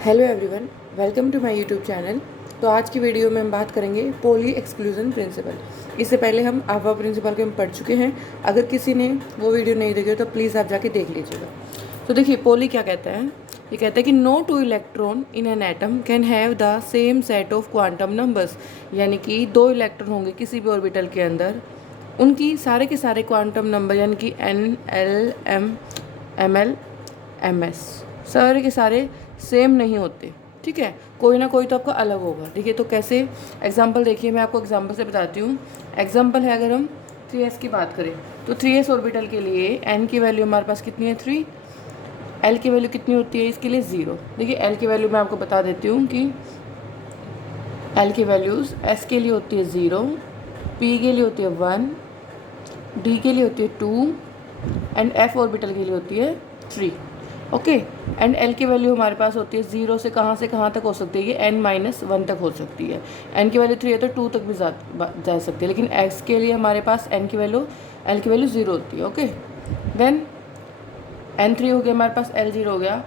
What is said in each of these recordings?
Hello everyone, welcome to my YouTube channel. तो आज की वीडियो में हम बात करेंगे पोली एक्सक्लूजन प्रिंसिपल। इससे पहले हम आवा प्रिंसिपल को हम पढ़ चुके हैं। अगर किसी ने वो वीडियो नहीं देखी हो तो प्लीज़ आप जाके देख लीजिएगा। तो देखिए पोली क्या कहता है। ये कहता है कि no two electron in an atom can have the same set of quantum numbers. यानी कि दो इलेक्ट्रॉन होंगे किसी भी ऑर्बिटल के अंदर, उनकी सारे के सारे क्वांटम नंबर यानी कि N, L, M, ML, MS सारे के सारे सेम नहीं होते। ठीक है, कोई ना कोई तो आपका अलग होगा। देखिए तो कैसे, एग्जांपल देखिए, मैं आपको एग्जांपल से बताती हूँ। एग्जांपल है, अगर हम 3s की बात करें तो 3s ऑर्बिटल के लिए n की वैल्यू हमारे पास कितनी है 3, l की वैल्यू कितनी होती है इसके लिए 0। देखिए l की वैल्यू मैं आपको बता देती हूँ कि l की वैल्यूज़ s के लिए होती है 0, p के लिए होती है 1, d के लिए होती है 2 एंड f ऑर्बिटल के लिए होती है 3। ओके, एंड l की वैल्यू हमारे पास होती है 0 से कहाँ तक हो सकती है, ये n-1 तक हो सकती है। n की वैल्यू 3 है तो 2 तक भी जा सकती है, लेकिन x के लिए हमारे पास l की वैल्यू 0 होती है। ओके, देन n3 हो गया हमारे पास, l0 हो गया।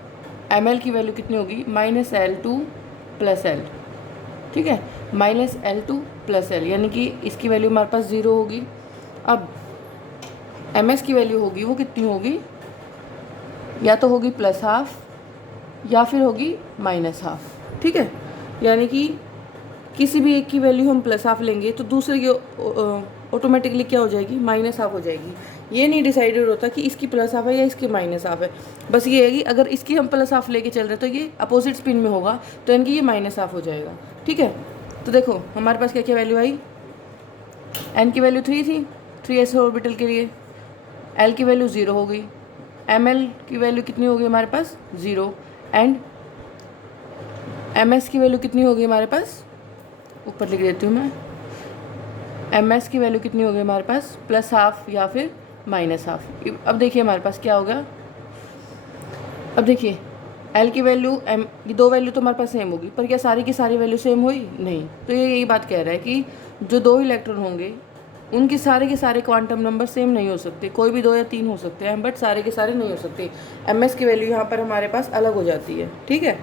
ml की वैल्यू कितनी होगी, -L2 + l। ठीक है, -L2 + l, यानी कि इसकी वैल्यू हमारे पास 0 होगी। अब ms की वैल्यू होगी, वो कितनी होगी, या तो होगी +½ या फिर होगी -½ ठीक है, यानी कि किसी भी एक की वैल्यू हम +½ लेंगे तो दूसरे की ऑटोमेटिकली क्या हो जाएगी, -½ हो जाएगी। ये नहीं डिसाइडेड होता कि इसकी +½ है या इसकी -½ है। बस ये है कि अगर इसकी हम +½ लेके चल रहे हैं तो ये अपोजिट स्पिन में होगा, तो इनकी ये -½ हो जाएगा। ठीक है, तो देखो हमारे पास क्या क्या वैल्यू आई। n की वैल्यू 3 थी 3s ऑर्बिटल के लिए, l की वैल्यू 0 हो गई, ml की वैल्यू कितनी होगी हमारे पास 0, एंड ms की वैल्यू कितनी होगी हमारे पास, ऊपर लिख देती हूँ मैं, ms की वैल्यू कितनी होगी हमारे पास +½ या फिर -½ अब देखिए हमारे पास क्या होगा। अब देखिए l की वैल्यू ये दो वैल्यू तो हमारे पास सेम होगी, पर क्या सारी की सारी वैल्यू सेम हुई, नहीं। तो ये यही बात कह रहा है कि जो दो इलेक्ट्रॉन होंगे उनके सारे के सारे क्वांटम नंबर सेम नहीं हो सकते, कोई भी 2 या 3 हो सकते हैं, बट सारे के सारे नहीं हो सकते। ms की वैल्यू यहाँ पर हमारे पास अलग हो जाती है। ठीक है,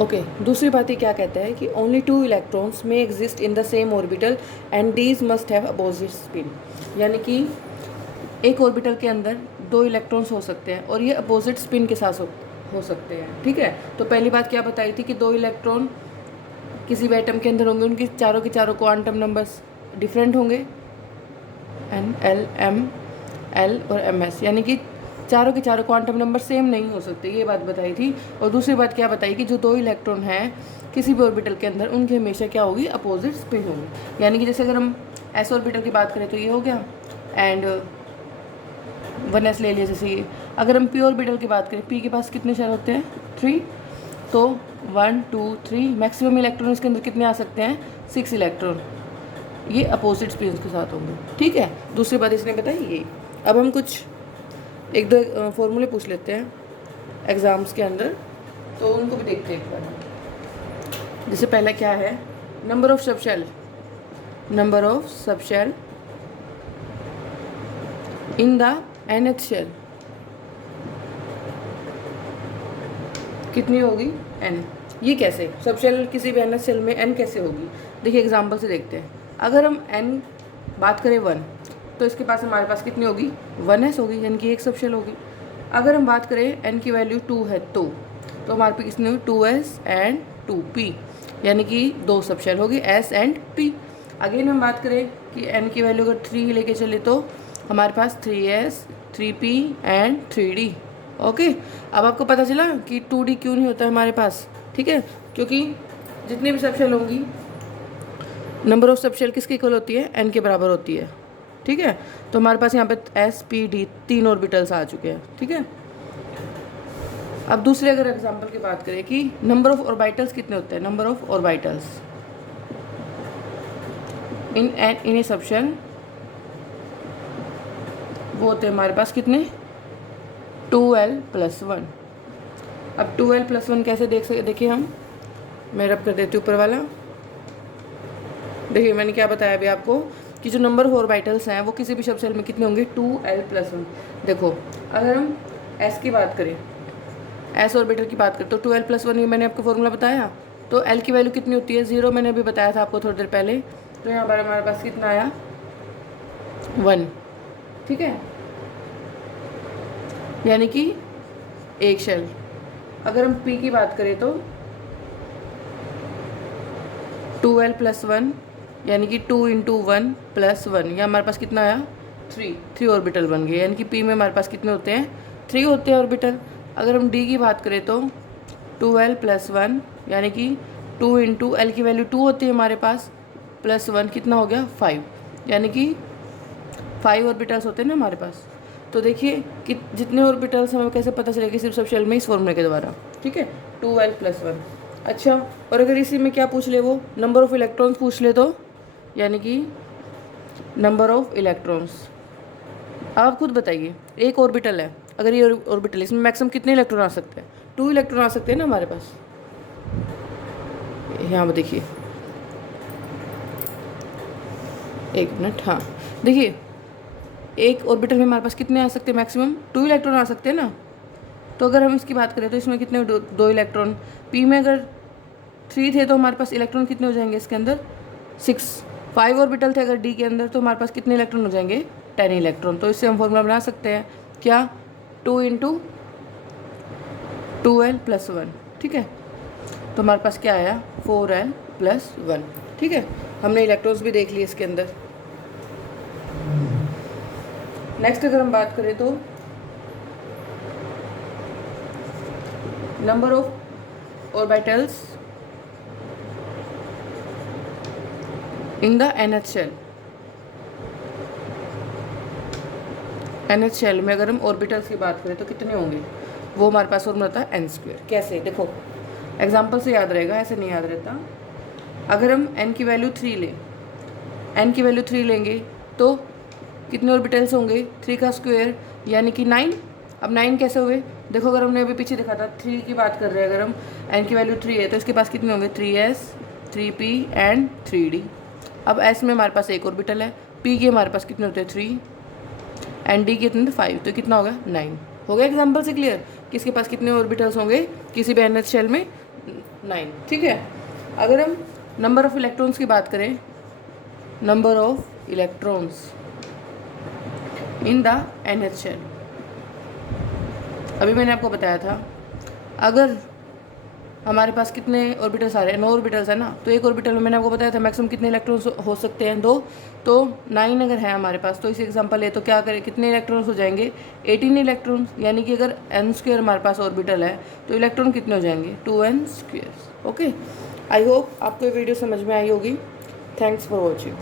ओके, दूसरी बात ये क्या कहता है कि ओनली 2 इलेक्ट्रॉन्स में exist in the same orbital and these must have opposite spin. यानी कि एक ऑर्बिटल के अंदर 2 इलेक्ट्रॉन्स हो सकते हैं और ये अपोजिट स्पिन के साथ हो सकते हैं। ठीक है, तो पहली बात क्या बताई थी कि 2 इलेक्ट्रॉन किसी भी एटम के अंदर होंगे, उनकी चारों के चारों क्वांटम नंबर्स डिफरेंट होंगे, N, L, M, L और MS, यानी कि चारों के चारों क्वांटम नंबर सेम नहीं हो सकते, ये बात बताई थी। और दूसरी बात क्या बताई कि जो 2 इलेक्ट्रॉन हैं किसी भी ऑर्बिटल के अंदर, उनकी हमेशा क्या होगी, अपोजिट स्पिन होगी। यानी कि जैसे अगर हम s ऑर्बिटल की बात करें तो ये हो गया, एंड 1s ले लिया। जैसे ये अगर हम p ऑर्बिटल की बात करें, p के पास कितने शेल होते हैं 3, तो 1 2 3 मैक्सिमम इलेक्ट्रॉन इसके अंदर कितने आ सकते हैं 6 इलेक्ट्रॉन, ये अपोजिट स्पिन के साथ होंगे। ठीक है, दूसरी बात इसने बताई ये। अब हम कुछ एक दो फॉर्मूले पूछ लेते हैं एग्ज़ाम्स के अंदर, तो उनको भी देखते हैं एक बार। जैसे पहला क्या है, number of subshell in the nth shell कितनी होगी, n। ये कैसे, सबशेल किसी भी nth शेल में n कैसे होगी, देखिए एग्जांपल से देखते हैं। अगर हम n बात करें 1, तो इसके पास हमारे पास कितनी होगी 1s होगी, यानी कि एक सबशेल होगी। अगर हम बात करें n की वैल्यू 2 है तो हमारे पास कितनी होगी 2s एंड 2p, यानी कि 2 सबशेल होगी s एंड p। अगेन हम बात करें कि n की वैल्यू अगर 3 लेके चले तो हमारे पास 3s 3p and 3d। Okay, अब आपको पता चला कि 2d क्यों नहीं होता है हमारे पास। ठीक है, क्योंकि जितनी भी सबशेल होंगी, नंबर ऑफ सबशेल किसके इक्वल होती है, n के बराबर होती है। ठीक है, तो हमारे पास यहाँ पे s p d 3 ऑर्बिटल्स आ चुके हैं। ठीक है, अब दूसरे अगर एग्जांपल की बात करें कि नंबर ऑफ ऑर्बिटल्स कितने होते हैं, number of orbitals in A subshell वो होते हैं हमारे पास कितने 2l+1। अब 2l+1 कैसे देखिए हम, मैं रब कर देती हूँ ऊपर वाला। देखिए मैंने क्या बताया अभी आपको कि जो नंबर ऑफ ऑर्बिटल्स हैं वो किसी भी सबशेल में कितने होंगे 2l+1। देखो अगर हम एस की बात करें, एस ऑर्बिटल की बात करें तो 12 + 1 ये मैंने आपको फॉर्मूला बताया। तो एल की वैल्यू कितनी होती है, 0 मैंने अभी बताया था आपको थोड़ी देर पहले। तो यहाँ पर हमारे पास कितना आया, 1, ठीक है, यानी कि एक शेल। अगर हम पी की बात करें तो 12 + 1 यानी कि 2 × 1 + 1, या हमारे पास कितना आया, 3 ऑर्बिटल बन गए, यानी कि पी में हमारे पास कितने होते हैं, 3 होते हैं ऑर्बिटल। अगर हम डी की बात करें तो 12 + 1 यानी कि 2 × एल की वैल्यू 2 होती है हमारे पास, +1 कितना हो गया, 5, यानी कि 5 ऑर्बिटल्स होते हैं ना हमारे पास। तो देखिए कि जितने ऑर्बिटल्स हमें कैसे पता चलेगा, सिर्फ सब शेल में इस फॉर्मूले के द्वारा, ठीक है, 12 + 1। अच्छा, और अगर इसी में क्या पूछ ले, वो नंबर ऑफ इलेक्ट्रॉन्स पूछ ले तो, यानी कि नंबर ऑफ इलेक्ट्रॉन्स। आप खुद बताइए, एक ऑर्बिटल है, अगर ये ऑर्बिटल है, इसमें मैक्सिमम कितने इलेक्ट्रॉन आ सकते हैं, 2 इलेक्ट्रॉन आ सकते हैं ना हमारे पास। यहाँ पर देखिए, एक मिनट, हाँ देखिए, एक ऑर्बिटल में हमारे पास कितने आ सकते हैं, मैक्सिमम 2 इलेक्ट्रॉन आ सकते हैं ना। तो अगर हम इसकी बात करें तो इसमें कितने, 2 इलेक्ट्रॉन। पी में अगर 3 थे तो हमारे पास इलेक्ट्रॉन कितने हो जाएंगे इसके अंदर, 6। 5 ऑर्बिटल थे अगर डी के अंदर तो हमारे पास कितने इलेक्ट्रॉन हो जाएंगे, 10 इलेक्ट्रॉन। तो इससे हम फॉर्मूला बना सकते हैं क्या, 2 × 2l + 1, ठीक है। तो हमारे पास क्या आया, 4l + 1, ठीक है। हमने इलेक्ट्रॉन्स भी देख लिए इसके अंदर। नेक्स्ट अगर हम बात करें तो number of orbitals in the NH shell. NH shell में अगर हम ऑर्बिटल्स की बात करें तो कितने होंगे, वो हमारे पास फॉर्मूला होता है n²। कैसे, देखो एग्जाम्पल से याद रहेगा, ऐसे नहीं याद रहता। अगर हम n की वैल्यू 3 लें, n की वैल्यू 3 लेंगे तो कितने ऑर्बिटल्स होंगे, 3 का स्क्वायर यानी कि 9। अब 9 कैसे हुए, देखो अगर हमने अभी पीछे देखा था 3 की बात कर रहे हैं, अगर हम n की वैल्यू 3 है तो इसके पास कितने होंगे, 3s 3p एंड 3d। अब s में हमारे पास एक ऑर्बिटल है, p के हमारे पास कितने होते हैं, 3 एंड d के कितने, 5, तो कितना होगा, 9। हो गया एग्जाम्पल से क्लियर कि इसके पास कितने ऑर्बिटल्स होंगे किसी भी NH शेल में, 9, ठीक है। अगर हम नंबर ऑफ इलेक्ट्रॉन्स की बात करें, number of electrons in the NH shell, अभी मैंने आपको बताया था अगर हमारे पास कितने ऑर्बिटल्स आ रहे हैं, 9 ऑर्बिटल्स है ना, तो एक ऑर्बिटल में मैंने आपको बताया था मैक्सिमम कितने इलेक्ट्रॉन्स हो सकते हैं, 2। तो 9 अगर है हमारे पास, तो इस एग्जांपल है तो क्या करें, कितने इलेक्ट्रॉन्स हो जाएंगे, 18 इलेक्ट्रॉन्स, यानी कि अगर n² हमारे पास ऑर्बिटल है तो इलेक्ट्रॉन कितने हो जाएंगे, 2n²। ओके, आई होप आपको ये वीडियो समझ में आई होगी। Thanks for watching.